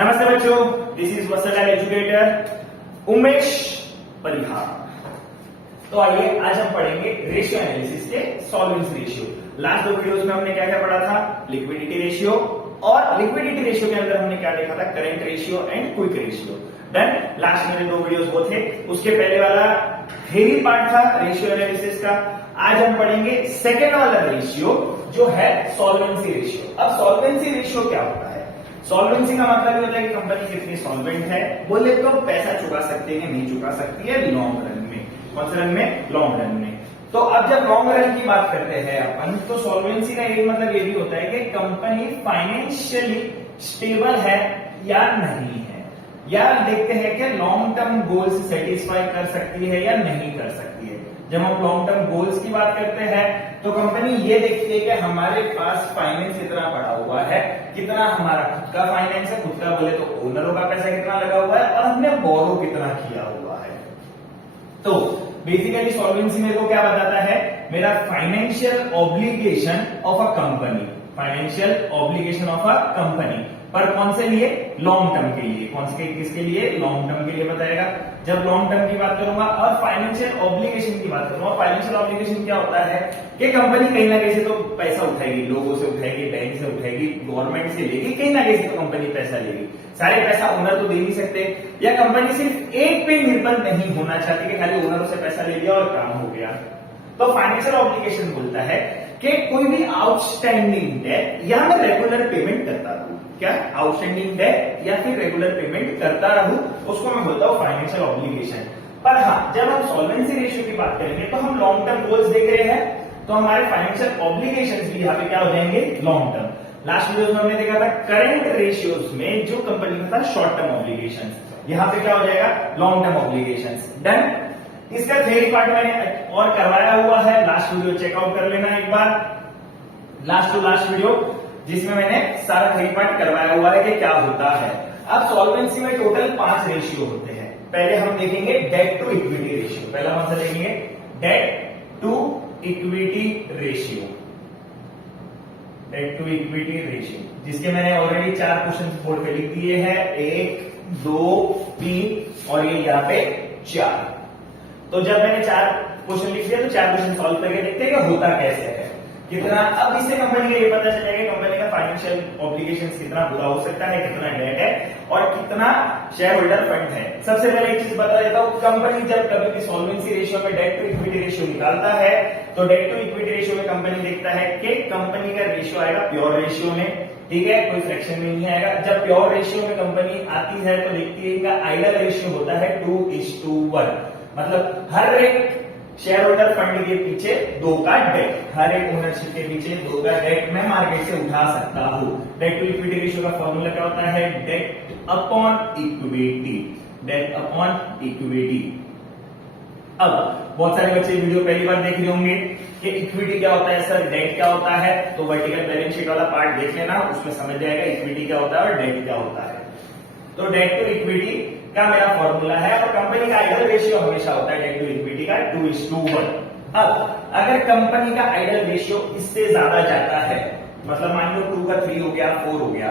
नमस्ते बच्चों, this is versatile educator Umesh Parihar. तो आइए आज हम पढ़ेंगे रेशियो एनालिसिस के सॉल्वेंसी रेशियो। लास्ट दो वीडियोस में हमने क्या क्या पढ़ा था? लिक्विडिटी रेशियो, और लिक्विडिटी रेशियो के अंदर हमने क्या देखा था? Current ratio and quick ratio. Done. Last में दो वीडियोस वो थे। उसके पहले वाला थ्योरी पार्ट था रेशियो एनालिसिस का। आज हम पढ़ेंगे सेकेंड वाला रेशियो जो है सॉल्वेंसी रेशियो। अब सॉल्वेंसी रेशियो क्या होता है? सॉल्वेंसी का मतलब ये होता है कि कंपनी कितनी सॉल्वेंट है, बोले तो पैसा चुका सकती है नहीं चुका सकती है लॉन्ग रन में। कौन से रन में? लॉन्ग रन में। तो अब जब लॉन्ग रन की बात करते हैं अपन, तो सॉल्वेंसी का एक मतलब ये भी होता है कि कंपनी फाइनेंशियली स्टेबल है या नहीं है, या देखते हैं कि लॉन्ग टर्म गोल्स सेटिस्फाई कर सकती है या नहीं कर सकती है। जब हम लॉन्ग टर्म गोल्स की बात करते हैं तो कंपनी ये देखती है कि हमारे पास फाइनेंस कितना पड़ा हुआ है, कितना हमारा खुद का फाइनेंस है, खुद का बोले तो ओनरों का पैसा कितना लगा हुआ है, और हमने बोरो कितना किया हुआ है। तो बेसिकली सॉल्वेंसी मेरे को क्या बताता है? मेरा financial obligation of a company, financial obligation of a company, पर कौन से लिए? लॉन्ग टर्म के लिए। कौन से किसके लिए? लॉन्ग टर्म के लिए बताएगा। जब लॉन्ग टर्म की बात करूंगा और फाइनेंशियल ऑब्लिगेशन की बात करूंगा, फाइनेंशियल ऑब्लिगेशन क्या होता है कि कंपनी कहीं ना कहीं से तो पैसा उठाएगी, लोगों से उठाएगी, बैंक से उठाएगी, गवर्नमेंट से लेगी, कहीं ना कहीं से तो कंपनी पैसा लेगी। सारे पैसा ओनर तो दे नहीं सकते, या कंपनी सिर्फ एक पे निर्भर नहीं होना चाहती कि खाली ओनरों से पैसा ले लिया और काम हो गया। तो फाइनेंशियल ऑब्लिगेशन बोलता है कि कोई भी आउटस्टैंडिंग डेट या मैं रेगुलर पेमेंट करता रहूं। क्या? आउटस्टैंडिंग डेट या फिर रेगुलर पेमेंट करता रहूं, उसको मैं बोलता हूं फाइनेंशियल ऑब्लिगेशन। पर हाँ, जब हम सॉल्वेंसी रेशियो की बात करेंगे तो हम लॉन्ग टर्म गोल्स देख रहे हैं, तो हमारे फाइनेंशियल ऑब्लिगेशंस भी यहाँ पे क्या हो जाएंगे? Long term. लास्ट वीडियो में हमने देखा था करंट रेशियोज में जो कंपनी का था शॉर्ट टर्म ऑब्लिगेशन, यहाँ पे क्या हो जाएगा? Long term obligation. डन। इसका थ्योरी पार्ट मैंने और करवाया हुआ है, लास्ट वीडियो चेकआउट कर लेना एक बार, लास्ट टू लास्ट वीडियो, जिसमें मैंने सारा थ्योरी पार्ट करवाया हुआ है कि क्या होता है। अब सॉल्वेंसी में टोटल 5 रेशियो होते हैं। पहले हम देखेंगे डेट टू इक्विटी रेशियो। पहला हम देखेंगे debt to equity ratio, debt to equity ratio, जिसके मैंने ऑलरेडी 4 क्वेश्चन बोर्ड पे लिख दिए हैं, 1, 2, 3 और ये यहाँ पे 4। तो जब मैंने 4 क्वेश्चन लिख दिया तो 4 क्वेश्चन सॉल्व करके देखते हैं कि होता कैसे है, कितना। अब इससे कंपनी का ये पता चलेगा कंपनी का फाइनेंशियल ऑब्लिगेशंस कितना पूरा हो सकता है, कितना डेट है और कितना शेयर होल्डर फंड है। सबसे पहले एक चीज बता देता हूं, कंपनी जब कभी भी सॉल्वेंसी रेशियो में डेट टू इक्विटी रेशियो निकालता है तो डेट टू इक्विटी रेशियो में कंपनी देखता है कि कंपनी का रेशियो आएगा प्योर रेशियो में, ठीक है, कोई फ्रैक्शन में नहीं आएगा। जब प्योर रेशियो में कंपनी आती है तो देखती है इनका आइडल रेशियो होता है 2:1, मतलब हर एक शेयर होल्डर फंड के पीछे 2 का डेट, हर एक ओनरशिप के पीछे 2 का डेट मैं मार्केट से उठा सकता हूं। डेट टू इक्विटी रेशियो का फॉर्मूला क्या होता है? Debt upon equity, debt upon equity. अब बहुत सारे बच्चे वीडियो पहली बार देख रहे होंगे कि इक्विटी क्या होता है सर, डेट क्या होता है, तो वर्टिकल बैलेंस शीट वाला पार्ट देख लेना, उसमें समझ जाएगा इक्विटी क्या होता है और डेट क्या होता है। तो डेट टू इक्विटी का मेरा फॉर्मूला है, और कंपनी का आइडल रेशियो हमेशा होता है डेट टू इक्विटी का 2:1। अब अगर कंपनी का आइडल रेशियो इससे ज्यादा जाता है, मतलब मान लो 2 का 3 हो गया, 4 हो गया,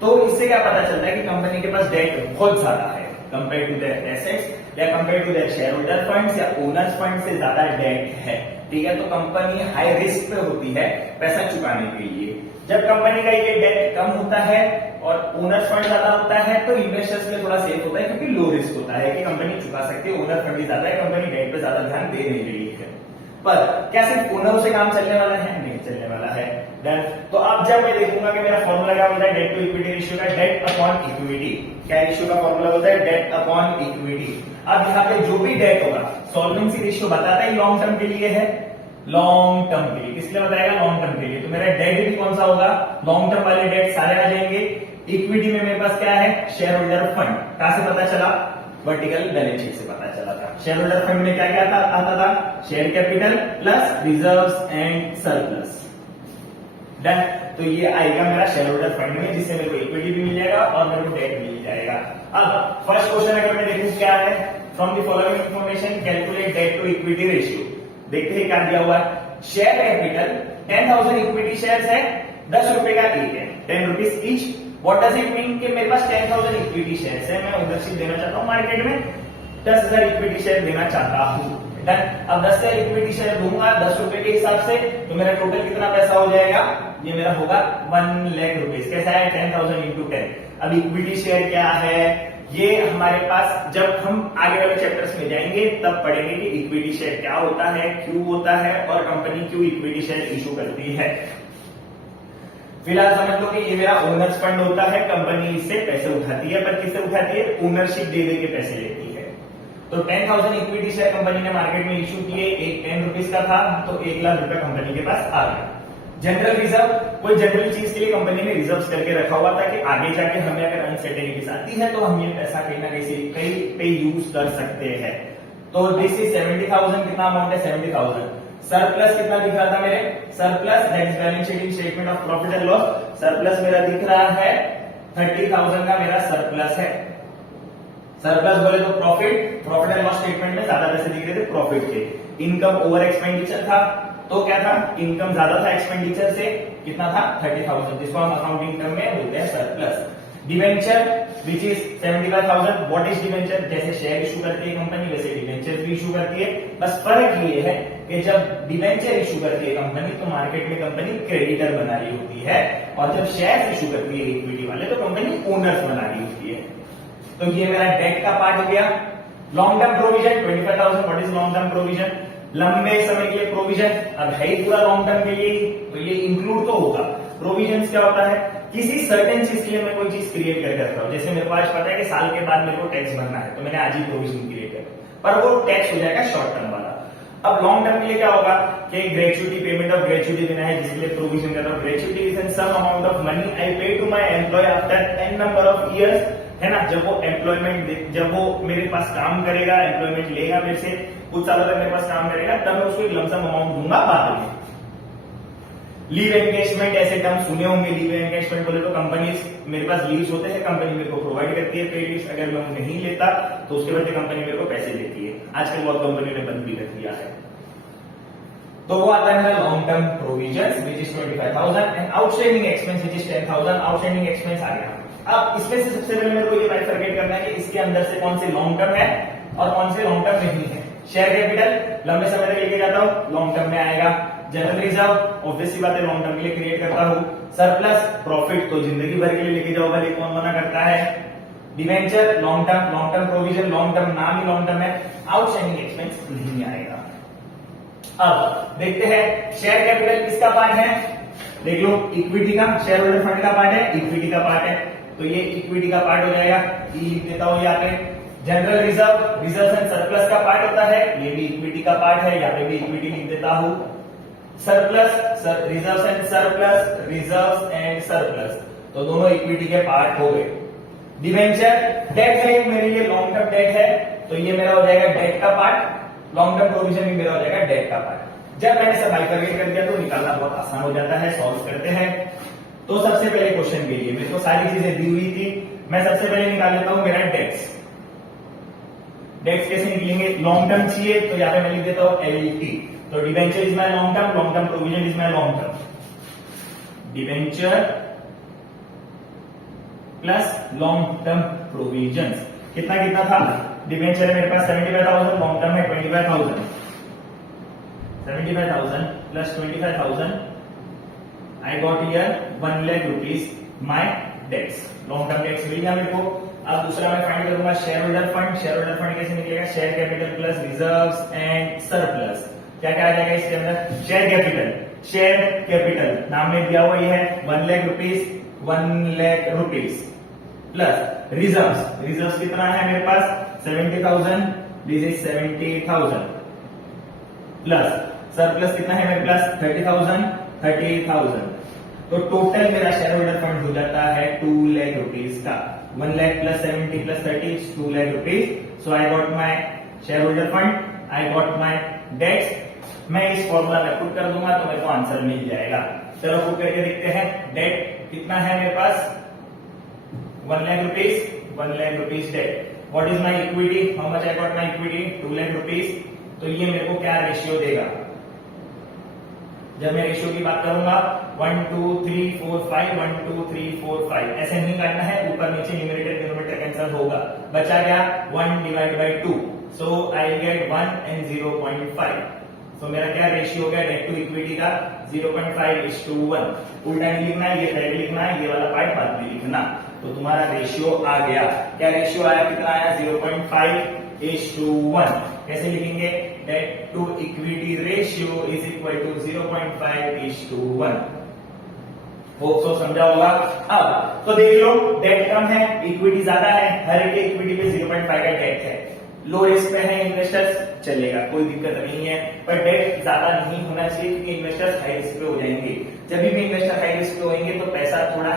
तो इससे क्या पता चलता है कि कंपनी के पास डेट बहुत ज्यादा है कंपेयर टू देयर एसेट्स, या compare to their share holder funds या ओनर्स फंड से ज्यादा डेट है, ठीक है। तो कंपनी हाई रिस्क पे होती है पैसा चुकाने के लिए। जब कंपनी का ये डेट कम होता है और ओनर्स फंड ज्यादा होता है तो इन्वेस्टर्स में थोड़ा सेफ होता है, क्योंकि लो रिस्क होता है कि कंपनी चुका सकती है, ओनर फंड भी ज्यादा है, कंपनी डेट पे ज्यादा ध्यान दे नहीं रही है। पर क्या सिर्फ ओनरों से काम चलने वाला है? नहीं चलने वाला है। डन। तो अब जब मैं देखूंगा कि मेरा फॉर्मूला क्या होता है डेट टू इक्विटी रेशियो का, डेट अपॉन इक्विटी। क्या रेशियो का फॉर्मूला होता है? Debt upon equity. अब यहाँ पे जो भी डेट होगा, सॉल्वेंसी रेशियो बताता है लॉन्ग टर्म के लिए है, लॉन्ग टर्म के लिए। किस लिए बताएगा? लॉन्ग टर्म के लिए। तो मेरा डेट भी कौन सा होगा? लॉन्ग टर्म वाले डेट सारे आ जाएंगे। इक्विटी में मेरे पास क्या है? Share holder fund. कहां से पता चला? वर्टिकल बैलेंस शीट से पता चला था। शेयर होल्डर फंड में क्या क्या आता था? Share capital plus reserves and surplus. Done. तो ये आएगा मेरा शेयर होल्डर फंड में, जिससे मेरे को इक्विटी भी मिल जाएगा और मेरे को डेट मिल जाएगा। अब फर्स्ट क्वेश्चन अगर मैं देखूं क्या है, from the following information calculate debt to equity ratio. देखते हैं क्या दिया हुआ है। शेयर कैपिटल 10,000 इक्विटी शेयर्स है, 10 रुपए का एक है, 10 rupees each. What does it mean कि मेरे पास 10,000 इक्विटी शेयर्स है, मैं ओनरशिप देना चाहता हूँ मार्केट में, 10,000 इक्विटी शेयर देना चाहता हूँ। अब 10,000 इक्विटी शेयर दूंगा 10 रुपए के हिसाब से, तो मेरा टोटल कितना पैसा हो जाएगा, ये मेरा होगा 1 लाख रुपीज। कैसा है, 10,000 इंटू 10। अब इक्विटी शेयर क्या है, ये हमारे पास जब हम आगे वाले चैप्टर्स में जाएंगे तब पढ़ेंगे कि इक्विटी शेयर क्या होता है, क्यों होता है और कंपनी क्यों इक्विटी शेयर इशू करती है। फिलहाल समझ लो कि ये मेरा ओनर्स फंड होता है, कंपनी इससे पैसे उठाती है, पर किससे उठाती है, ओनरशिप दे के पैसे लेती है। तो 10,000 इक्विटी शेयर कंपनी ने मार्केट में इशू किए, एक 10 रुपीज का था, तो 1 लाख रुपए कंपनी के पास आ गया। जनरल रिजर्व, कोई जनरल चीज के लिए कंपनी ने रिजर्व करके रखा हुआ था कि आगे जाके हमें अगर अनसर्टेनिटीज आती है तो हम ये पैसा कहीं ना कहीं पे यूज कर सकते हैं। तो दिस इज 70,000, कितना अमाउंट है, 70,000। सरप्लस कितना दिख रहा था मेरे, surplus that is balance sheet in statement of profit and loss, surplus मेरा दिख रहा है 30,000 का मेरा सरप्लस है। सरप्लस बोले तो प्रॉफिट एंड लॉस स्टेटमेंट में ज्यादा पैसे दिख रहे थे प्रॉफिट के। इनकम ओवर एक्सपेंडिचर था, तो क्या था, इनकम ज्यादा था एक्सपेंडिचर से, कितना था, 30,000, जिसको हम अकाउंटिंग टर्म में बोलते हैं surplus. Debenture which is 75,000, what is debenture, जैसे शेयर इशू करती है कंपनी वैसे डिवेंचर भी इशू करती है, बस फर्क ये है कि जब डिवेंचर इशू करती है कंपनी तो मार्केट में कंपनी क्रेडिटर बना रही होती है, और जब शेयर इशू करती है इक्विटी वाले तो कंपनी ओनर्स बना रही होती है। तो ये मेरा डेट का पार्ट हो गया। Long term provision 25,000, what is long term provision, लंबे समय के लिए प्रोविजन, अब है ही पूरा लॉन्ग टर्म के लिए, तो ये इंक्लूड तो होगा। प्रोविजन क्या होता है, किसी सर्टेन चीज के लिए मैं कोई चीज क्रिएट करके रखता हूँ, जैसे मेरे को आज पता है कि साल के बाद मेरे को टैक्स भरना है, तो मैंने आज ही प्रोविजन क्रिएट कर, पर वो टैक्स हो जाएगा शॉर्ट टर्म वाला। अब लॉन्ग टर्म के लिए क्या होगा कि ग्रेचुटी, पेमेंट ऑफ ग्रेचुटी देना है, जिसके लिए प्रोविजन कर रहा हूँ। Gratuity is an sum amount of money I pay to my employ after an number of years, है ना, जब वो मेरे पास काम करेगा, एम्प्लॉयमेंट लेगा मेरे से, कुछ सालों तक मेरे पास काम करेगा, तब मैं उसको एक लमसम अमाउंट दूंगा बाद में। लीव एंगेजमेंट, ऐसे टर्म सुने होंगे, लीव एंगेजमेंट बोले तो कंपनी, मेरे पास लीव्स होते हैं, कंपनी मेरे को प्रोवाइड करती है पेड लीव्स, अगर मैं नहीं लेता तो उसके बदले कंपनी मेरे को पैसे देती है। आजकल बहुत कंपनी ने बंद भी कर दिया है। तो वो आता है long term provision which is 25,000 and outstanding expense which is 10,000। Outstanding expense आ गया। अब इसमें से सबसे पहले मेरे को ये बाइफरकेट करना है कि इसके अंदर से कौन से लॉन्ग टर्म है और कौन से लॉन्ग टर्म नहीं है। शेयर कैपिटल लंबे समय तक लेके जाता हूँ, लॉन्ग टर्म में आएगा। जनरल रिजर्व ऑब्वियस सी बात है, लॉन्ग टर्म के लिए क्रिएट करता हूँ। सरप्लस प्रॉफिट तो जिंदगी भर के लिए लेके जाओ, भले कौन मना करता है। Debenture long term provision, long term नाम ही लॉन्ग टर्म है। आउटस्टैंडिंग एक्सपेंस नहीं आएगा। अब देखते हैं शेयर कैपिटल किसका पार्ट है, देख लो, इक्विटी का, शेयर होल्डर फंड का पार्ट है, इक्विटी का पार्ट है, तो ये इक्विटी का पार्ट हो जाएगा, ई लिख देता हूं यहाँ पे। General reserve, reserve and surplus का पार्ट होता है, ये भी इक्विटी का पार्ट है, यहाँ पे भी इक्विटी लिख देता हूं। Surplus, reserve and surplus, reserve and surplus, तो दोनों इक्विटी के पार्ट हो गए। डिवेंचर डेट है, मेरे लिए लॉन्ग टर्म डेट है, तो ये मेरा हो जाएगा डेट का पार्ट। लॉन्ग टर्म प्रोविजन भी मेरा हो जाएगा डेट का पार्ट। जब मैंने सब बाइफरकेट कर दिया तो निकालना बहुत आसान हो जाता है। सॉल्व करते हैं। तो सबसे पहले क्वेश्चन के लिए मेरे को सारी चीजें दी हुई थी, मैं सबसे पहले निकाल लेता हूं मेरा डेट्स। डेट्स कैसे निकलेंगे, लॉन्ग टर्म चाहिए तो यहाँ पे मैं लिख देता हूं एलटी। तो debenture is my long term provision is my long term. Debenture plus long term provision कितना कितना था, डिवेंचर है मेरे पास 75,000, लॉन्ग टर्म है 25,000। 75,000 plus 25,000 I got here 1 lakh rupees my debts, long term debts मिल गया मेरे को। अब दूसरा मैं फाइंड करूंगा share holder fund. Share holder fund कैसे निकलेगा, share capital plus reserves and surplus. क्या क्या आ जाएगा इसके अंदर, शेयर कैपिटल, शेयर कैपिटल नाम में दिया हुआ ये है 1 lakh rupees, 1 lakh rupees plus reserves, reserves कितना है मेरे पास 70,000, दिस इज 70,000 प्लस सरप्लस कितना है मेरे पास 30,000। तो टोटल मेरा शेयर होल्डर फंड हो जाता है 2 लाख रुपीज का। 1 lakh plus 70 plus 30 is 2 lakh rupees. So I got my share holder fund, I got my debts. मैं इस फॉर्मूला में पुट कर दूंगा तो मेरे को आंसर मिल जाएगा। चलो पुट करके देखते हैं। डेट कितना है मेरे पास 1 lakh rupees, 1 lakh rupees debt. What is my equity, how much I got my equity 2 lakh rupees. तो ये मेरे को क्या रेशियो देगा, जब मैं रेशियो की बात करूंगा 1 2 3 4 5 1 2 3 4 5 ऐसे नहीं काटना है, ऊपर नीचे न्यूमरेटर डिनोमिनेटर कैंसिल होगा, बचा क्या 1 divide by 2, so I gate 1 and 0.5। तो मेरा क्या रेशियो हो गया डेट टू इक्विटी का 0.5:1। उल्टा नहीं लिखना है, ये डायरेक्ट लिखना है, ये वाला पार्ट बाद में लिखना। तो तुम्हारा रेशियो आ गया, क्या रेशियो आया, कितना आया 0.5:1। कैसे लिखेंगे, debt to equity ratio is equal to 0.5:1। Hope so समझा होगा। अब तो देख लो, डेट कम है, इक्विटी ज्यादा है, हर एक इक्विटी पे 0.5 का डेट है, लो रिस्क पे है इन्वेस्टर्स, चलेगा कोई दिक्कत नहीं है, पर डेट ज्यादा नहीं होना चाहिए क्योंकि इन्वेस्टर्स हाई रिस्क पे हो जाएंगे। जब भी इन्वेस्टर हाई रिस्क पे होंगे तो पैसा थोड़ा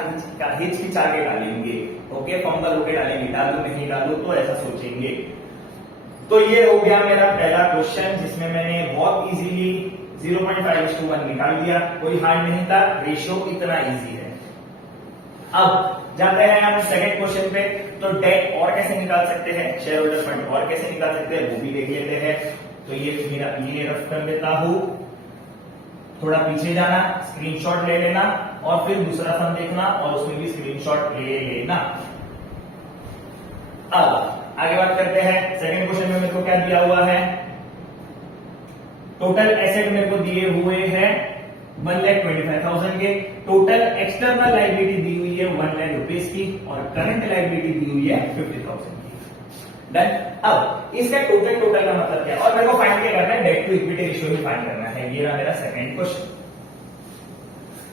हिचकिचा के डालेंगे, ओके, फंबल होके डालेंगे, डालू नहीं डालू तो ऐसा सोचेंगे। तो ये हो गया मेरा पहला क्वेश्चन जिसमें मैंने बहुत इजीली 0.5:1 निकाल दिया, कोई हार्ड नहीं था, रेशियो इतना इजी है। अब जाते हैं हम सेकंड क्वेश्चन पे। तो डेट और कैसे निकाल सकते हैं, शेयर होल्डर फंड और कैसे निकाल सकते हैं वो भी देख लेते हैं। तो ये मेरा ये रफ कर लेता हूं, थोड़ा पीछे जाना, स्क्रीनशॉट ले लेना और फिर दूसरा फंड देखना और उसमें भी स्क्रीनशॉट ले लेना। अब आगे बात करते हैं, सेकंड क्वेश्चन में मेरे को क्या दिया हुआ है, टोटल एसेट मेरे को दिए हुए हैं 1,25,000 के, टोटल एक्सटर्नल लायबिलिटी दी हुई है 1 लाख रुपीस की और करंट लायबिलिटी दी हुई है 50,000 की। डन। अब इसका टोटल का मतलब क्या है और मेरे को फाइंड क्या करना है, डेट टू इक्विटी रेशियो भी फाइंड करना है। ये रहा मेरा सेकंड क्वेश्चन।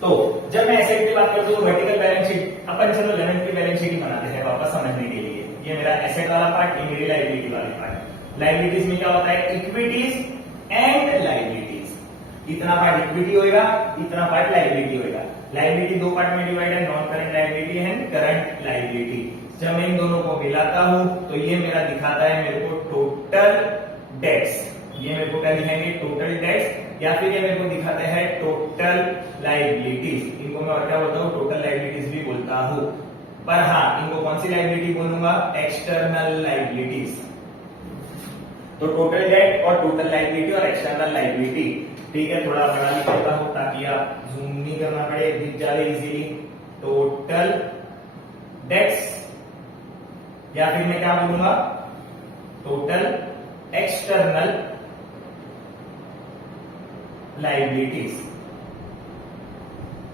तो जब मैं एसेट की बात करता हूँ वर्टिकल बैलेंस शीट, अपन चलो 11th की बैलेंस शीट ही बनाते हैं वापस समझने के लिए। ये मेरा एसेट वाला पार्ट, ये मेरी लायबिलिटी वाली पार्ट। लायबिलिटीज में क्या होता है, इक्विटीज एंड लायबिलिटीज। इतना पार्ट इक्विटी होगा, इतना पार्ट लायबिलिटी होगा। लायबिलिटी दो पार्ट में डिवाइड है, non current liability and current liability. जब मैं इन दोनों को मिलाता हूं तो ये मेरा दिखाता है मेरे को टोटल डेट्स। ये मेरे को क्या दिखाएंगे, टोटल डेट्स, या फिर ये मेरे को दिखाते हैं टोटल लायबिलिटीज। इनको मैं और क्या बोलता हूँ, टोटल लायबिलिटीज भी बोलता हूँ, पर हाँ इनको कौन सी लायबिलिटी बोलूंगा, एक्सटर्नल लायबिलिटीज। तो टोटल डेट और टोटल लायबिलिटी और एक्सटर्नल लायबिलिटी, ठीक है, थोड़ा बड़ा लिख देता हूं ताकि आप जूम नहीं करना पड़े, दिख जाए इजीली। टोटल डेट्स या फिर मैं क्या बोलूंगा, टोटल एक्सटर्नल लायबिलिटीज।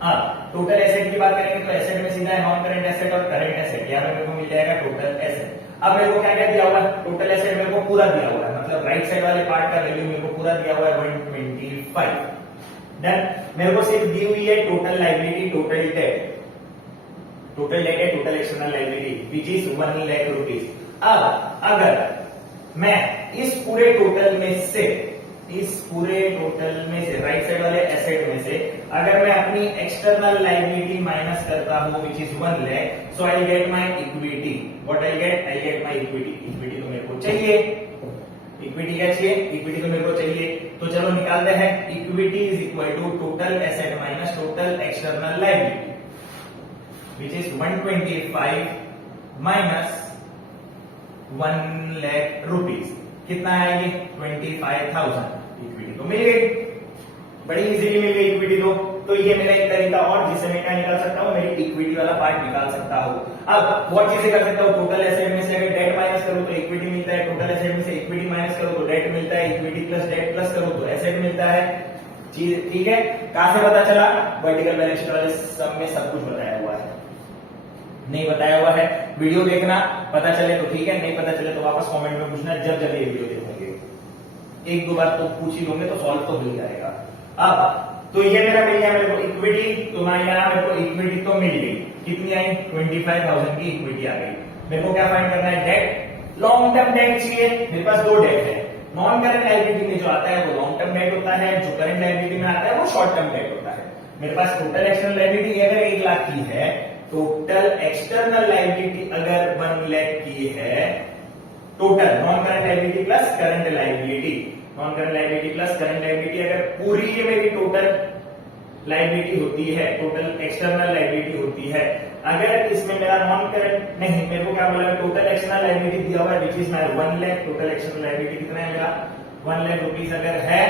अब टोटल एसेट की बात करेंगे तो एसेट में सीधा है नॉन करंट एसेट और करंट एसेट, यहाँ पे मेरे को मिल जाएगा टोटल एसेट। अब मेरे को क्या क्या दिया हुआ है, टोटल एसेट मेरे को पूरा दिया हुआ है, मतलब राइट साइड वाले पार्ट का वैल्यू मेरे को पूरा दिया हुआ है 125। डन। मेरे को सिर्फ दी हुई है total liability, total debt. Total debt है total external liability which is 1 lakh rupees. अब अगर मैं इस पूरे टोटल में से राइट साइड वाले एसेट में से अगर मैं अपनी एक्सटर्नल लायबिलिटी माइनस करता हूं विच is 1 lakh, so I get my equity. What I get my equity. Equity तो मेरे को चाहिए, इक्विटी क्या चाहिए, इक्विटी तो मेरे को चाहिए। तो चलो निकालते हैं, equity is equal to total asset minus total external liability which is 125 minus 1 lakh rupees. कितना है ये 25,000। इक्विटी तो मिल गई, बड़ी इजीली मिल गई इक्विटी। तो ये मेरा एक तरीका और जिससे मैं क्या निकाल सकता हूँ, मेरी इक्विटी वाला पार्ट निकाल सकता हूँ। अब बहुत चीजें कर सकता हूँ, टोटल एसेट में से अगर डेट माइनस करूँ तो इक्विटी मिलता है, टोटल एसेट में से इक्विटी माइनस करूँ तो डेट मिलता है, इक्विटी प्लस डेट प्लस करूँ तो एसेट मिलता है। चीज ठीक है, कहां से पता चला, वर्टिकल बैलेंस शीट वाले सब में सब कुछ बताया हुआ है। नहीं बताया हुआ है, वीडियो देखना, पता चले तो ठीक है, नहीं पता चले तो वापस कमेंट में पूछना, जब जब ये वीडियो देखोगे। एक दो बार तो पूछ ही लोगे तो सॉल्व तो हो जाएगा। अब तो ये मेरा मिल गया मेरे को इक्विटी, तो मैं यहाँ मेरे को इक्विटी तो मिल गई, कितनी आई 25,000 की इक्विटी आ गई। मेरे को क्या फाइंड करना है, डेट। लॉन्ग टर्म डेट चाहिए, मेरे पास दो डेट है। नॉन करंट लायबिलिटी में जो आता है वो लॉन्ग टर्म डेट होता है, जो करंट लायबिलिटी में आता है वो शॉर्ट टर्म डेट होता है। मेरे पास टोटल एक्सटर्नल लायबिलिटी अगर 1 लाख की है, टोटल एक्सटर्नल लायबिलिटी अगर 1 लाख की है, total non current liability plus current liability, non current liability plus current liability अगर पूरी ये मेरी टोटल लायबिलिटी होती है, टोटल एक्सटर्नल लायबिलिटी होती है, अगर इसमें मेरा नॉन करंट नहीं, मेरे को क्या बोला, टोटल एक्सटर्नल लायबिलिटी दिया हुआ है which is my 1 lakh. Total external liability कितना है मेरा 1 लाख रुपीज अगर है,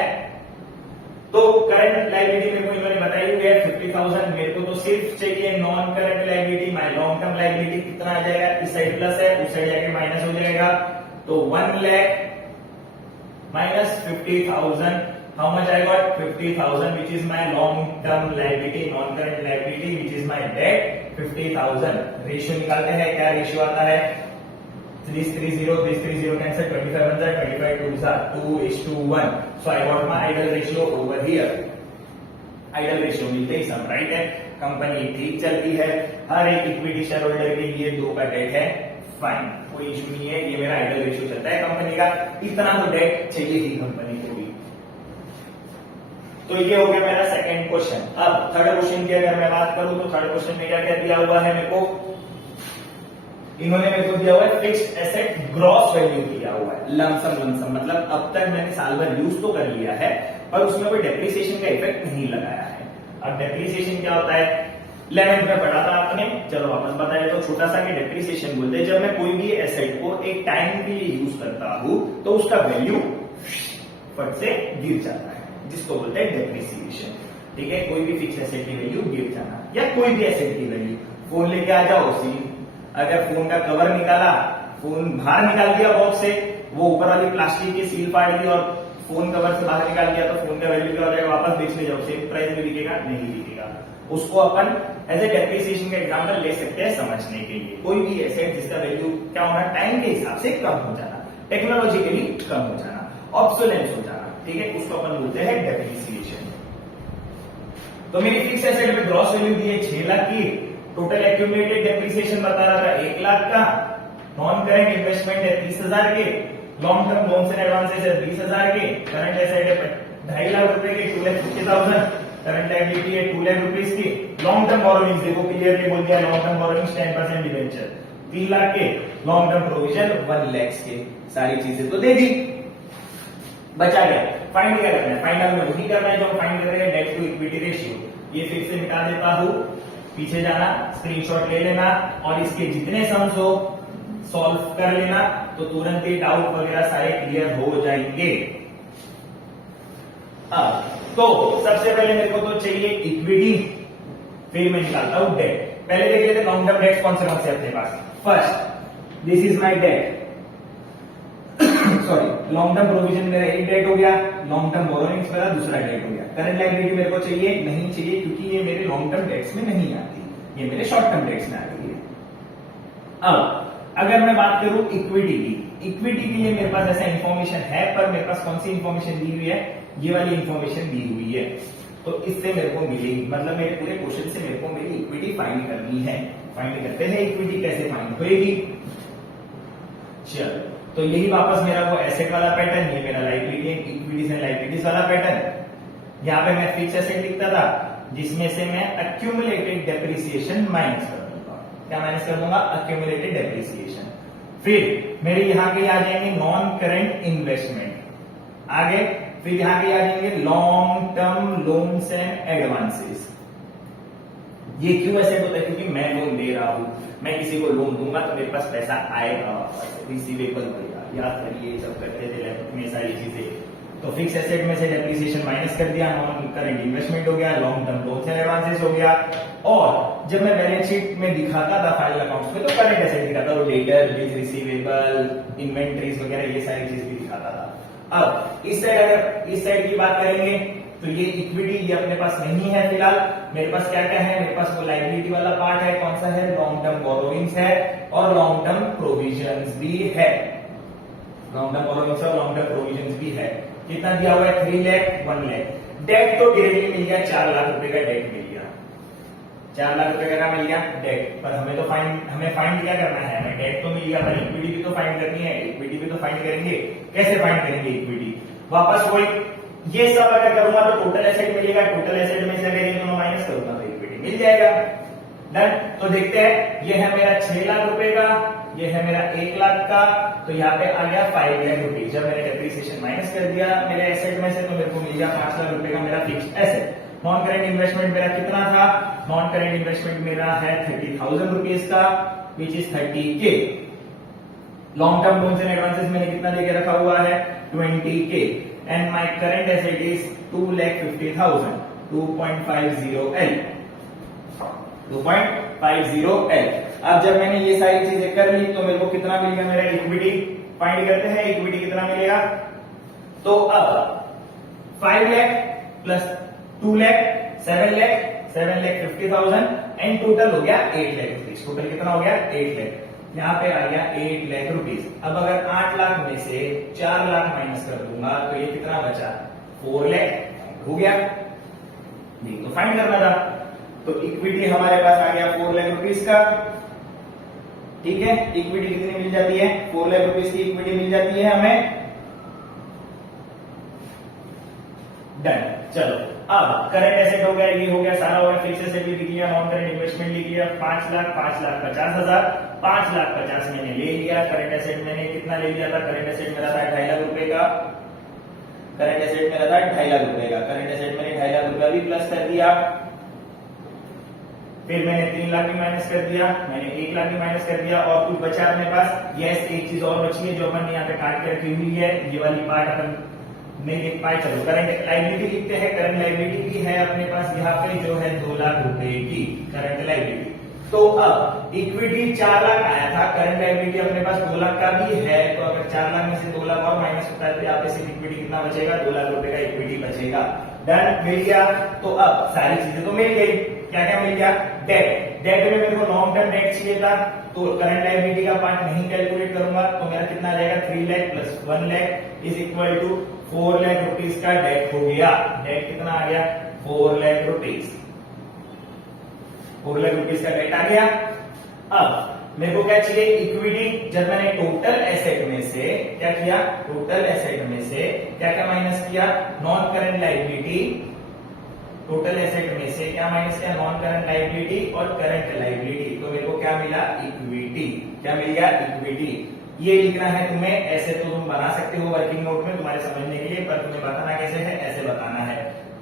तो करंट लायबिलिटी मेरे को इन्होंने बताई हुई है 50,000, मेरे को तो सिर्फ चाहिए non current liability. My long term liability कितना आ जाएगा, इस साइड प्लस है, उस साइड जाके माइनस हो जाएगा, तो 1 lakh minus 50,000, how much I got 50,000 which is my long term liability, non current liability which is my debt 50,000। Ratio निकालते हैं, क्या रेशियो आता है 330 cancel, 25 बन जाए, 25 2s are 2:1, so I got my idle ratio over here। Idle ratio मिलते ही सब राइट है, कंपनी ठीक चलती है, हर एक इक्विटी शेयर होल्डर के लिए 2 का डेट है, फाइन, कोई इशू नहीं है, ये मेरा आइडल रेशियो चलता है कंपनी का, इतना तो डेट चाहिए ही कंपनी को भी। तो ये हो गया मेरा सेकंड क्वेश्चन। अब थर्ड क्वेश्चन की अगर मैं बात करूं तो थर्ड क्वेश्चन में क्या क्या दिया हुआ है मेरे को, इन्होंने मेरे को दिया हुआ है फिक्स्ड एसेट ग्रॉस वैल्यू दिया हुआ है, लमसम मतलब अब तक मैंने साल भर यूज तो कर लिया है पर उसमें कोई डेप्रिसिएशन का इफेक्ट नहीं लगाया है। अब डेप्रिसिएशन क्या होता है, 11th में पढ़ा था आपने, चलो वापस बताया तो छोटा सा कि डेप्रिसिएशन बोलते हैं जब मैं कोई भी एसेट को एक टाइम के लिए यूज करता हूं तो उसका वैल्यू फट से गिर जाता है, जिसको बोलते हैं डेप्रिसिएशन। ठीक है, कोई भी फिक्स एसेट की वैल्यू गिर जाना या कोई भी एसेट की वैल्यू, फोन लेके आ जाओ, अगर फोन का कवर निकाला, फोन बाहर निकाल दिया बॉक्स से, वो ऊपर वाली प्लास्टिक की सील फाड़ दी और फोन कवर से बाहर निकाल दिया, तो फोन का वैल्यू क्या हो जाएगा, वापस बेच ले जाओ, सेम प्राइस में बिकेगा नहीं बिकेगा। उसको अपन एज ए डेप्रिसिएशन का एग्जांपल ले सकते हैं समझने के लिए। कोई भी एसेट जिसका वैल्यू क्या होना, टाइम के हिसाब से कम हो जाना, टेक्नोलॉजिकली कम हो जाना, ऑब्सोलेंस हो जाना, ठीक है, उसको अपन बोलते हैं डेप्रिसिएशन। तो मेरी फिक्स एसेट में ग्रॉस वैल्यू दी है 6 लाख की, टोटल एक्यूमुलेटेड डेप्रिसिएशन बता रहा था 1 लाख का, नॉन करंट इन्वेस्टमेंट है 30,000 के, long term loans and advances है 20,000 के, करंट एसेट है 2.5 लाख रुपए के 2,50,000, करंट लायबिलिटी है 2 लाख रुपीस की, लॉन्ग टर्म बोरोइंग्स देखो क्लियरली बोल दिया, long term borrowings 10% debenture 3 lakh के, लॉन्ग टर्म प्रोविजन 1 लाख के, सारी चीजें तो दे दी, बचा गया फाइंड क्या करना है, फाइनल में वही करना है जो फाइंड करेंगे, डेट टू इक्विटी रेशियो। ये फिर से निकाल देता हूं, पीछे जाना, स्क्रीनशॉट ले लेना और इसके जितने सम्स हो सॉल्व कर लेना, तो तुरंत ही डाउट वगैरह सारे क्लियर हो जाएंगे। तो सबसे पहले मेरे को तो चाहिए इक्विटी, फिर मैं निकालता हूं डेट। पहले देख लेते लॉन्ग टर्म डेट कौन से अपने पास। First this is my debt, sorry long term provision मेरा एक डेट हो गया, लॉन्ग टर्म बोरोइंग्स मेरा दूसरा डेट हो गया, करंट लायबिलिटी मेरे को चाहिए नहीं चाहिए क्योंकि ये मेरे लॉन्ग टर्म डेट्स में नहीं आती, ये मेरे शॉर्ट टर्म डेट्स में आती है। अब अगर मैं बात करूं इक्विटी की, इक्विटी के लिए मेरे पास ऐसा इंफॉर्मेशन है, पर मेरे पास कौन सी इंफॉर्मेशन दी हुई है, ये वाली इंफॉर्मेशन दी हुई है, तो इससे मेरे को मिलेगी, मतलब मेरे पूरे क्वेश्चन से मेरे को मेरी इक्विटी फाइंड करनी है। फाइंड करते हैं इक्विटी कैसे फाइंड होगी। चलो, तो यही वापस मेरा वो एसेट वाला पैटर्न, ये मेरा लायबिलिटी इक्विटीज एंड लायबिलिटीज वाला पैटर्न। यहाँ पे मैं फिक्स एसेट लिखता था जिसमें से मैं एक्यूमुलेटेड डेप्रिसिएशन माइनस कर दूंगा, क्या माइनस कर दूंगा, एक्यूमुलेटेड डेप्रिसिएशन। फिर मेरे यहाँ के आ जाएंगे नॉन करंट इन्वेस्टमेंट, आगे फिर यहाँ के आ जाएंगे long term loans and advances. ये क्यों ऐसे होता है, क्योंकि मैं लोन दे रहा हूं, मैं किसी को लोन दूंगा तो मेरे पास पैसा आएगा, रिसीवेबल होगा, याद करिए सब करते थे इतनी सारी चीजें। तो फिक्स एसेट में से डेप्रिसिएशन माइनस कर दिया, नॉन करंट इन्वेस्टमेंट हो गया, long term loans and advances हो गया। और जब मैं बैलेंस शीट में दिखाता था फाइनल अकाउंट्स में तो करंट एसेट दिखाता था, डेटर, बिल्स रिसीवेबल, इन्वेंट्रीज वगैरह ये सारी चीज भी दिखाता था। अब इस साइड अगर इस साइड की बात करेंगे तो ये इक्विटी ये अपने पास नहीं है फिलहाल, मेरे पास क्या क्या है, मेरे पास वो लायबिलिटी वाला पार्ट है, कौन सा है, लॉन्ग टर्म बोरोइंग्स है और लॉन्ग टर्म प्रोविजंस भी है, लॉन्ग टर्म बोरोइंग्स और लॉन्ग टर्म प्रोविजंस भी है। कितना दिया हुआ है, 3 लाख 1 लाख। डेट तो डायरेक्टली मिल गया, 4 लाख रुपए का डेट मिल गया, 4 लाख रुपए का मिल गया डेट, पर हमें तो हमें फाइंड क्या करना है, हमें डेट तो मिल गया पर इक्विटी भी तो फाइंड करनी है, इक्विटी भी तो फाइंड करेंगे। कैसे फाइंड करेंगे इक्विटी, वापस वही ये सब अगर करूंगा तो टोटल एसेट मिलेगा, टोटल एसेट में से अगर ये दोनों माइनस करूंगा तो इक्विटी मिल जाएगा। डन, तो देखते हैं, ये है मेरा 6 लाख रुपए का, ये है मेरा 1 लाख का, तो यहाँ पे आ गया 5 लाख रुपीज। जब मैंने डेप्रिसिएशन माइनस कर दिया मेरे एसेट में से तो मेरे को मिल गया 5 लाख रुपए का मेरा fixed asset. Non current investment मेरा कितना था, नॉन करंट इन्वेस्टमेंट मेरा है 30,000 रुपीज का, which is 30K। Long term loans and advances मैंने कितना लेके रखा हुआ है, 20K। And my current asset is 2,50,000, 2.50L, 2.50L। अब जब मैंने ये सारी चीजें कर ली तो मेरे को कितना मिल गया, मेरा इक्विटी फाइंड करते हैं, इक्विटी कितना मिलेगा। तो अब 5 lakh plus 2 lakh 7 lakh, 7,50,000 and total हो गया 8 लाख रुपीज। टोटल कितना हो गया 8 लाख, यहाँ पे आ गया 8 लाख रुपीज। अब अगर 8 लाख में से 4 लाख माइनस कर दूंगा तो ये कितना बचा, 4 लाख हो गया। नहीं तो फाइंड करना था, तो इक्विटी हमारे पास आ गया 4 लाख रुपीज का। ठीक है, इक्विटी कितनी मिल जाती है, 4 लाख रुपीज की इक्विटी मिल जाती है हमें। डन। चलो अब करंट एसेट हो गया, ये हो गया सारा हो गया, फिक्स एसेट भी लिख लिया, नॉन करंट इन्वेस्टमेंट लिख लिया, 5 लाख 50,000, 5,50,000 मैंने ले लिया। करंट एसेट मैंने कितना ले लिया था, करंट एसेट मेरा था 2.5 लाख रुपए का, करंट एसेट मेरा था 2.5 लाख रुपए का। करंट एसेट मैंने 2.5 लाख रुपया भी प्लस कर दिया, फिर मैंने 3 लाख भी माइनस कर दिया, मैंने 1 लाख भी माइनस कर दिया, और कुछ बचा अपने पास। यस, एक चीज और बची है जो अपन यहाँ पे काट के रखी हुई है, ये वाली पार्ट अपन नहीं लिख पाए। चलो करंट लायबिलिटी लिखते हैं। करंट लायबिलिटी की है अपने पास यहाँ पे जो है 2 लाख रुपए की करंट लायबिलिटी। तो अब इक्विटी 4 लाख आया था, करंट लायबिलिटी अपने पास 2 लाख का भी है, तो अगर 4 लाख में से 2 लाख और माइनस होता है तो यहाँ पे सिर्फ इक्विटी कितना बचेगा, 2 लाख रुपए का इक्विटी बचेगा। डन, मिल गया। तो अब सारी चीजें तो मिल गई, क्या क्या मिल गया, डेट। डेट में मेरे को लॉन्ग टर्म डेट चाहिए था, तो करंट लायबिलिटी का पार्ट नहीं कैलकुलेट करूंगा, तो मेरा कितना आ जाएगा, 3 lakh plus 1 lakh is equal to 4 lakh rupees का डेट हो गया। डेट कितना आ गया, 4 लाख रुपीज, 4 लाख रुपीज का डेट आ गया। अब मेरे को क्या चाहिए, इक्विटी। जब मैंने टोटल एसेट में से क्या किया, टोटल एसेट में से क्या क्या माइनस किया, non current liability. Total asset में से क्या माइनस किया, नॉन करंट लायबिलिटी और करंट लायबिलिटी, तो मेरे को क्या मिला, इक्विटी। क्या मिल गया, इक्विटी। ये लिखना है तुम्हें, ऐसे तो तुम बना सकते हो वर्किंग नोट में तुम्हारे समझने के लिए, पर तुम्हें बताना कैसे है, ऐसे बताना है।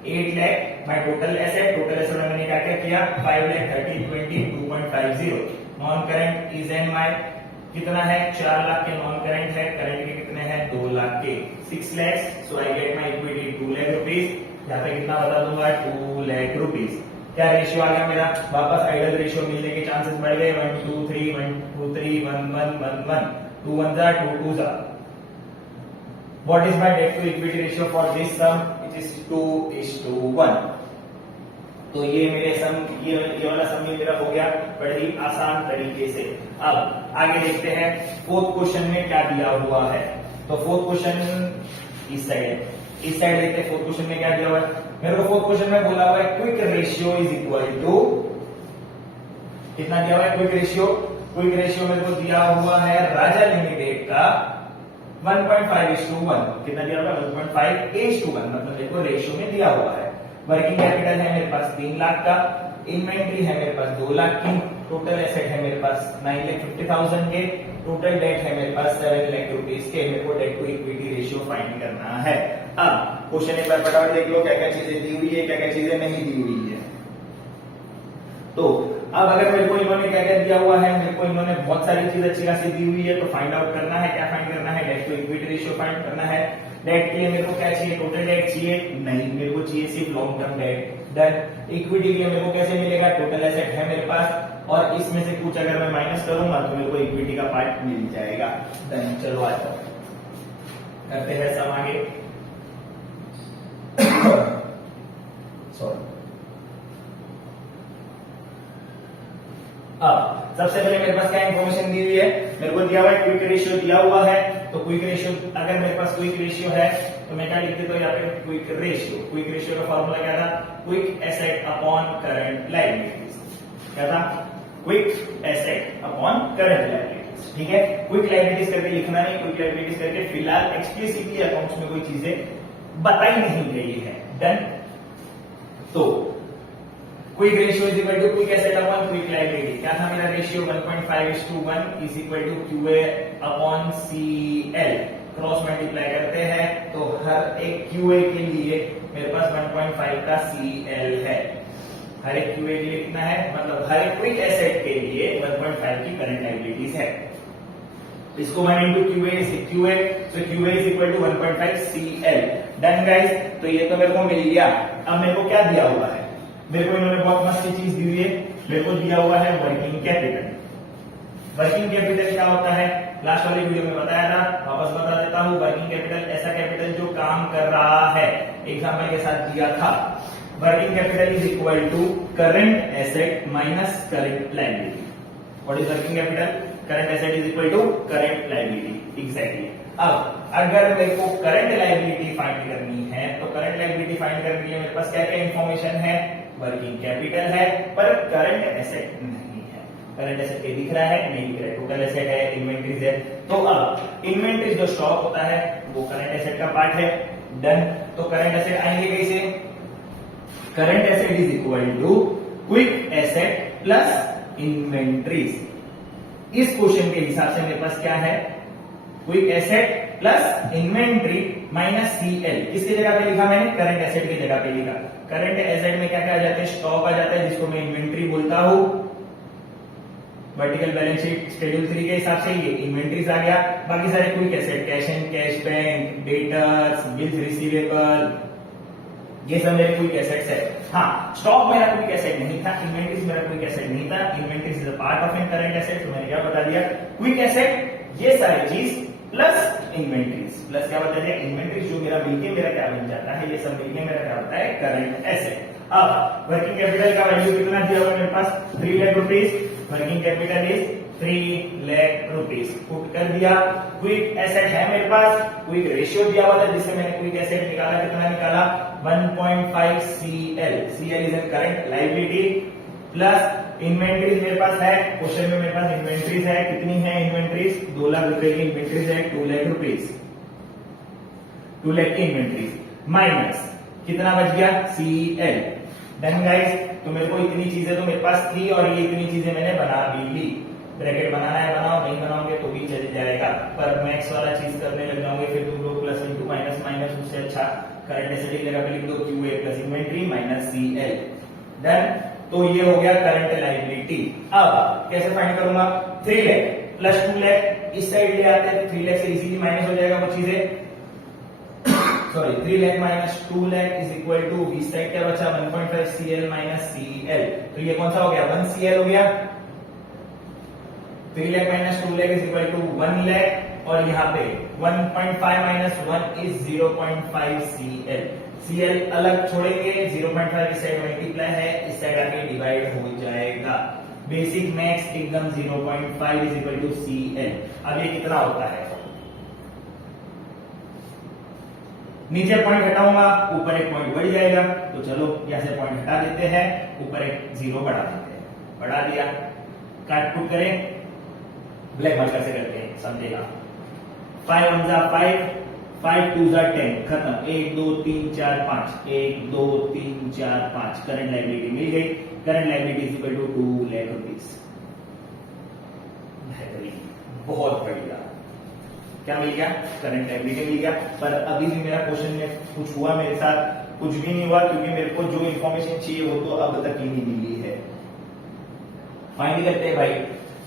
8 lakh my total asset, total asset में मैंने क्या क्या किया, 5 lakh 30 20 2.50। Non current is an my कितना है, 4 लाख के नॉन करंट है, करंट के कितने हैं, 2 लाख के, 6 lakh. So I get my equity 2 lakh rupees. यहाँ पे कितना बता दूंगा, 2 लाख रुपीज। क्या रेशियो आ गया मेरा, वापस आइडल रेशियो मिलने के चांसेस बढ़ गए, 1 2 3 1 2 3 1 1 1 1 2 1 जा 2 2 जा। What is my debt to equity ratio for this sum? It is 2:1। तो ये मेरे सम, ये वाला सम मेरा हो गया बड़े ही आसान तरीके से। अब आगे देखते हैं फोर्थ क्वेश्चन में क्या दिया हुआ है। तो फोर्थ क्वेश्चन इस साइड है, इस साइड देखते हैं फोर्थ क्वेश्चन में क्या दिया हुआ है। मेरे को फोर्थ क्वेश्चन में बोला हुआ है quick ratio is equal to, कितना दिया हुआ है क्विक रेशियो। क्विक रेशियो मेरे को दिया हुआ है राजा लिमिटेड का 1.5:1। कितना दिया हुआ है, 1.5:1, मतलब मेरे को रेशियो में दिया हुआ है। वर्किंग कैपिटल है मेरे पास 3 लाख का, इन्वेंट्री है मेरे पास 2 लाख की, टोटल एसेट है मेरे पास 9,50,000 के, टोटल डेट है मेरे पास 7 लाख रुपीज के। मेरे को debt to equity ratio find करना है। अब क्वेश्चन एक बार फटाफट देख लो, क्या क्या चीजें दी हुई है, क्या क्या चीजें नहीं दी हुई है। तो अब अगर मेरे को इन्होंने क्या क्या दिया हुआ है, मेरे को इन्होंने बहुत सारी चीज अच्छी खासी दी हुई है, तो फाइंड आउट करना है। क्या फाइंड करना है, debt to equity ratio find करना है। डेट के लिए मेरे को क्या चाहिए, टोटल डेट चाहिए, नहीं मेरे को चाहिए सिर्फ long term date. Done. Equity के लिए मेरे को कैसे मिलेगा, टोटल एसेट है मेरे पास और इसमें से कुछ अगर मैं माइनस करूंगा तो मेरे को इक्विटी का पार्ट मिल जाएगा। डन। चलो आ जाओ, करते हैं सम आगे। सॉरी। अब सबसे पहले मेरे पास क्या इंफॉर्मेशन दी हुई है, मेरे को दिया हुआ है क्विक रेशियो दिया हुआ है। तो क्विक रेशियो, अगर मेरे पास क्विक रेशियो है तो मैं क्या लिख देता हूं यहाँ पे, क्विक रेशियो। क्विक रेशियो का फॉर्मूला क्या था, quick asset upon current liabilities. क्या था, quick asset upon current liabilities. ठीक है, क्विक लायबिलिटीज करके लिखना नहीं, क्विक लायबिलिटीज करके फिलहाल एक्सप्लिसिटली अकाउंट्स में कोई चीजें बताई नहीं गई है। डन। तो quick ratio is equal to quick asset upon quick liability. क्या था मेरा ratio, 1.5:1 is equal to QA upon CL। Cross multiply करते हैं तो हर एक QA के लिए मेरे पास 1.5 का CL है। हर एक QA के लिए कितना है, मतलब हर एक क्विक एसेट के लिए 1.5 की करंट लायबिलिटीज है। इसको 1 into QA, so QA is equal to 1.5 CL। Done guys, तो ये तो मेरे को मिल गया। अब मेरे को क्या दिया हुआ है, मेरे को इन्होंने बहुत मस्त चीज दी हुई है, मेरे को दिया हुआ है वर्किंग कैपिटल। वर्किंग कैपिटल क्या होता है, लास्ट वाले वीडियो में बताया था, वापस बता देता हूँ। वर्किंग कैपिटल ऐसा कैपिटल जो काम कर रहा है, एग्जाम्पल के साथ दिया था। Working capital is equal to current asset minus current liability. What is working capital? Current asset is equal to current liability. Exactly. अब अगर मेरे को करंट लायबिलिटी फाइंड करनी है, तो करंट लायबिलिटी फाइंड करने के लिए मेरे पास क्या क्या इंफॉर्मेशन है, वर्किंग कैपिटल है पर करंट एसेट नहीं है। करंट एसेट ये दिख रहा है, नहीं दिख रहा है। टोटल एसेट है, इन्वेंट्रीज है। तो अब इन्वेंट्रीज जो स्टॉक होता है वो करंट एसेट का पार्ट है। डन। तो करंट एसेट आएंगे कैसे, current asset is equal to quick asset plus inventories. इस क्वेश्चन के हिसाब से मेरे पास क्या है, quick asset plus inventory minus CL. किसकी जगह पे लिखा मैंने, करंट एसेट की जगह पे लिखा। करंट एसेट में क्या क्या आ जाते हैं, स्टॉक आ जाता है जिसको मैं इन्वेंट्री बोलता हूं। वर्टिकल बैलेंस शीट शेड्यूल 3 के हिसाब से ये इन्वेंट्रीज आ गया। बाकी सारे quick asset, cash and cash bank, debtors, bills receivable, ये सब मेरे क्विक एसेट्स है। हाँ, स्टॉक मेरा क्विक एसेट नहीं था, इन्वेंट्रीज मेरा क्विक एसेट नहीं था। Inventories is a part of an current asset. तो मैंने क्या बता दिया, क्विक एसेट ये सारी चीज प्लस इन्वेंट्रीज। प्लस क्या बता दिया, इन्वेंट्रीज जो मेरा मिलके मेरा क्या बन जाता है, ये सब मिलके मेरा क्या होता है, करंट एसेट। अब वर्किंग कैपिटल का वैल्यू कितना दिया हुआ मेरे पास, 3 lakh rupees. Working capital is 3 lakh rupees. Put कर दिया। क्विक एसेट है मेरे पास, क्विक रेशियो दिया हुआ था जिससे मैंने क्विक एसेट निकाला, कितना निकाला, 1.5 CL। CL is an current liability plus inventories मेरे पास है, क्वेश्चन में मेरे पास इन्वेंट्रीज है, कितनी है इन्वेंट्रीज, 2 लाख रुपए की इन्वेंट्रीज है, 2 लाख रुपीज, 2 लाख की इन्वेंट्रीज माइनस कितना बच गया, CL। डन गाइस, तो मेरे को इतनी चीजें तो मेरे पास थी और ये इतनी चीजें मैंने बना भी ली। ब्रैकेट बनाना है बनाओ, नहीं बनाओगे तो भी चल जाएगा, पर मैक्स वाला चीज करने लग जाओगे फिर तुम लोग प्लस इंटू माइनस माइनस, उससे अच्छा करंट एसेट की जगह पे लिख दो QA plus inventory minus CL। Done. तो ये हो गया करंट लायबिलिटी। अब कैसे फाइंड करूंगा, 3 लाख प्लस 2 लाख इस साइड ले आते हैं, 3 लाख से इजीली माइनस हो जाएगा वो चीजें। Sorry, 3 lakh minus 2 lakh is equal to इस साइड क्या बचा, 1.5 CL माइनस CL। तो ये कौन सा हो गया, 1 CL हो गया। 3 lakh minus 2 lakh is equal to 1 lakh और यहाँ पे 1.5 माइनस 1 इज 0.5 CL। CL अलग छोड़ेंगे, 0.5 इस साइड मल्टीप्लाई है, इस साइड आके डिवाइड हो जाएगा। बेसिक मैक्स एकदम 0.5 इज इक्वल टू CL। अब ये कितना होता है, नीचे पॉइंट हटाऊंगा, ऊपर एक पॉइंट बढ़ जाएगा। तो चलो यहां से पॉइंट हटा देते हैं, ऊपर एक 0 बढ़ा देते हैं, बढ़ा दिया। काट पुट करें, ब्लैक मार्कर से करते हैं, समझेगा। 5 1 जा 5, 5 2 जा 10, खत्म। 1 2 3 4 5, 1 2 3 4 5, करंट लायबिलिटी मिल गई। Current liability is equal to 2 lakh rupees. बहुत बढ़िया, क्या मिल गया, करंट लायबिलिटी मिल गया। पर अभी भी मेरा क्वेश्चन में कुछ हुआ मेरे साथ, कुछ भी नहीं हुआ, क्योंकि मेरे को जो इन्फॉर्मेशन चाहिए वो तो अब तक ही नहीं मिली है। फाइंड करते हैं भाई,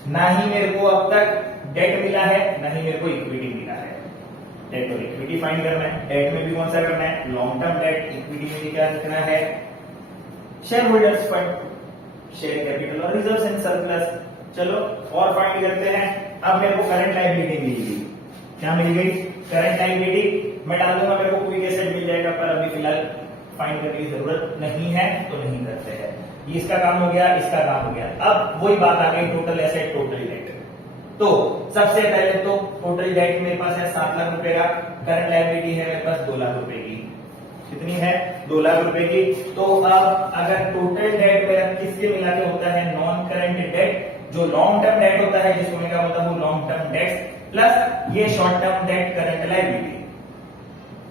ना ही मेरे को अब तक डेट मिला है, ना ही मेरे को इक्विटी मिला है। डेट और इक्विटी फाइंड करना है। डेट में भी कौन सा करना है, लॉन्ग टर्म डेट। इक्विटी में भी क्या करना है, share holders fund, share capital और रिजर्व एंड सरप्लस। चलो और फाइंड करते हैं। अब मेरे को करंट लायबिलिटी मिल गई, क्या मिल गई, करंट लायबिलिटी। मैं डाल दूंगा, मेरे को क्विक एसेट मिल जाएगा, पर अभी फिलहाल फाइंड करने की जरूरत नहीं है तो नहीं करते हैं। इसका काम हो गया, इसका काम हो गया। अब वही बात आ गई, टोटल एसेट टोटल डेट। तो सबसे पहले तो टोटल डेट मेरे पास है 7 लाख रुपए का, करंट लायबिलिटी है मेरे पास 2 लाख रुपए की। कितनी है, 2 लाख रुपए की। तो अब अगर टोटल डेट मेरा किसके मिला के होता है, नॉन करंट डेट, जो लॉन्ग टर्म डेट होता है, जिसको मैं क्या बोलता हूँ, लॉन्ग टर्म डेट, प्लस ये short term debt current liability.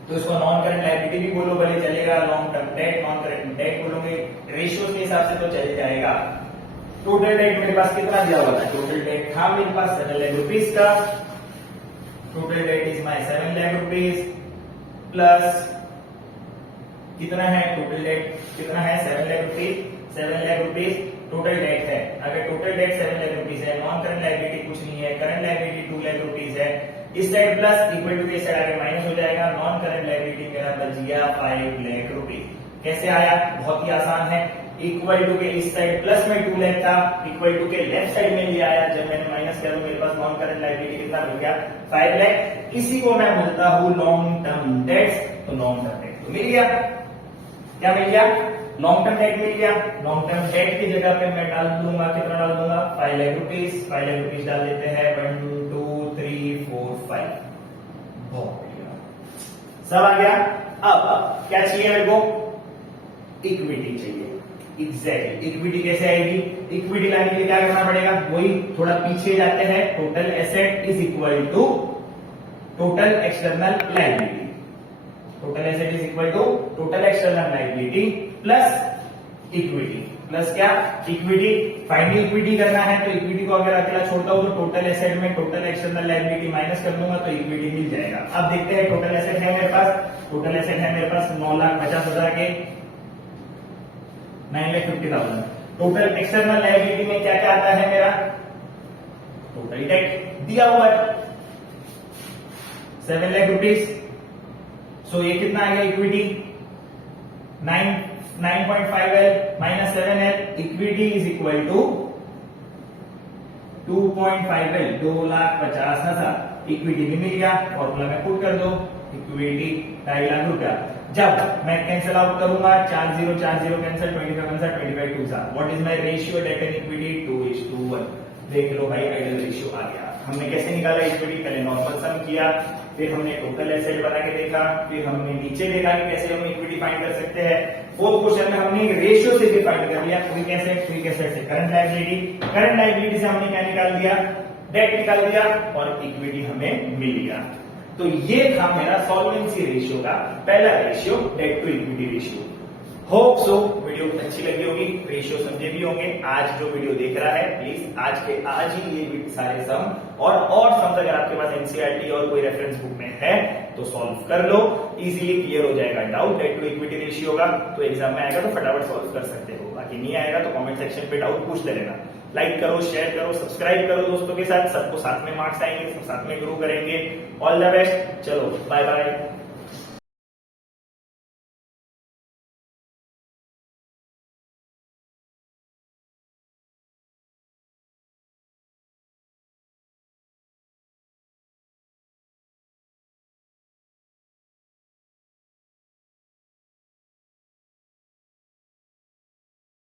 तो इसको नॉन करंट लायबिलिटी भी बोलो भले चलेगा, long term debt, non current debt बोलोगे, रेशियो के हिसाब से तो चल जाएगा। टोटल डेट मेरे पास कितना दिया हुआ था, टोटल डेट था मेरे पास 7 लाख रुपीज का। Total date is my 7 lakh rupees plus कितना है, टोटल डेट कितना है, 7 lakh rupees. 7 lakh rupees total debt है। अगर टोटल डेट 7 लाख रुपीज है, नॉन करंट लायबिलिटी कुछ नहीं है, करंट लायबिलिटी 2 लाख रुपीज है, इस साइड प्लस, इक्वल टू के साइड आगे माइनस हो जाएगा। नॉन करंट लायबिलिटी मेरा बच गया 5 लाख रुपए। कैसे आया? बहुत ही आसान है। इक्वल टू के इस साइड प्लस में 2 लाख था, इक्वल टू के लेफ्ट साइड में भी आया, जब मैंने माइनस किया तो मेरे पास नॉन करंट लायबिलिटी कितना मिल गया? 5 लाख। इसी को मैं बोलता हूं लॉन्ग टर्म डेट्स। तो लॉन्ग टर्म डेट तो मिल गया। क्या मिल गया? लॉन्ग टर्म डेट मिल गया। लॉन्ग टर्म डेट की जगह पे मैं डाल दूंगा, कितना डाल दूंगा? 5 लाख रुपीज। 5 लाख रुपीज डाल देते हैं। 1 2 3 4 5। बहुत बढ़िया, सब आ गया। अब क्या चाहिए मेरे को? इक्विटी चाहिए। एग्जैक्टली इक्विटी कैसे आएगी? इक्विटी लाने के लिए क्या करना पड़ेगा? वही थोड़ा पीछे जाते हैं। Total asset is equal to total external liability. Total asset is equal to total external liability plus equity. Plus क्या? इक्विटी। फाइनल इक्विटी करना है तो इक्विटी को अगर अकेला छोड़ता हूं तो टोटल एसेट में टोटल एक्सटर्नल लायबिलिटी माइनस कर दूंगा तो इक्विटी मिल जाएगा। अब देखते हैं टोटल एसेट है मेरे पास। टोटल एसेट है मेरे पास 9,50,000 के, 9,50,000। टोटल एक्सटर्नल लायबिलिटी में क्या क्या आता है मेरा? टोटल डेट दिया हुआ है 7 लाख रुपीज। सो ये कितना आ गया? Equity 9.5L minus 7L। Equity is equal to 2.5L, 2,50,000। Equity भी मिल गया। फॉर्मूला में पुट कर दो, इक्विटी 2.5 लाख रुपया। जब मैं कैंसिल आउट करूंगा, 40 cancel, 25 cancel, 25 2 what is my ratio debt and equity? 2:1। देख लो भाई, आइडियल रेशियो आ गया। हमने कैसे निकाला इक्विटी? पहले नॉर्मल सम किया, फिर हमने टोटल एसेट बना के देखा, फिर हमने नीचे देखा कि कैसे हम इक्विटी फाइंड कर सकते हैं। फोर्थ क्वेश्चन में हमने रेशियो से भी फाइंड कर लिया। क्विक एसेट से करंट लायबिलिटी, करंट लायबिलिटी से हमने क्या निकाल दिया? डेट निकाल दिया और इक्विटी हमें मिल गया। तो ये था मेरा सॉल्वेंसी रेशियो का पहला ratio, debt to equity ratio. Hope so video अच्छी लगी होगी, रेशियो समझे भी होंगे। आज जो वीडियो देख रहा है प्लीज आज के आज ही ये सारे सम और सम अगर आपके पास एनसीईआरटी और कोई रेफरेंस बुक में है तो सॉल्व कर लो, इजीली क्लियर हो जाएगा doubt. Debt to equity ratio होगा तो एग्जाम में आएगा तो फटाफट सॉल्व कर सकते हो, बाकी नहीं आएगा तो कमेंट सेक्शन पे डाउट पूछ लेना। लाइक करो, शेयर करो, सब्सक्राइब करो दोस्तों के साथ, सबको साथ में मार्क्स आएंगे, सब साथ में ग्रो करेंगे। All the best. चलो बाय बाय।